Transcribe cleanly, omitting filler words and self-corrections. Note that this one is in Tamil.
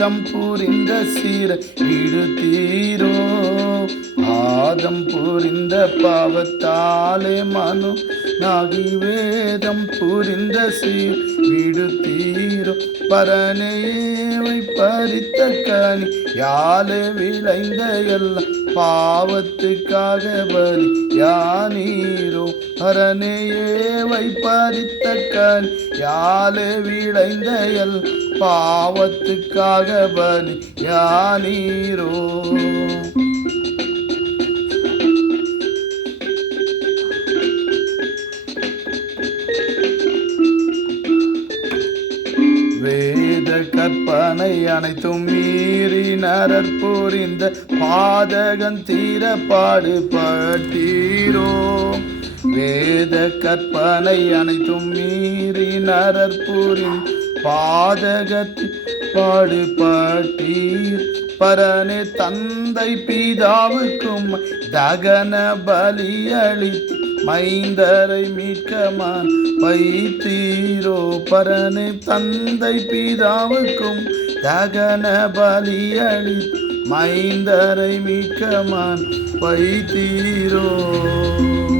வேதம் புரிந்த சீர இடுத்தீரோ. ஆதம் புரிந்த பாவத்தாலே மனு நாகி வேதம் புரிந்த சீர் விடுத்தீரோ. பரனேவை பறித்த கனி யாலே விளைந்த எல்லாம் பாவத்துக்காக பலி யானீரோ. பரனேவை பறித்த கனி யாலே விளைந்த எல்லாம் பாவத்துக்காக பலி யானீரோ. வேத கற்பனை அனைத்தும் மீறி நரர் புரிந்த பாதகன் தீர பாடுபட்டீரோ. வேத கற்பனை அனைத்தும் மீறி நரர் புரிந்த பாதகத்தில் பாடுபட்டீர். பரனே தந்தை பிதாவுக்கும் தகன பலியளித்து மைந்தரை மீட்கமான் வைத்தீரோ. பரனே தந்தை பிதாவுக்கும் தகன பலியளித்து மைந்தரை மீட்கமான் வைத்தீரோ.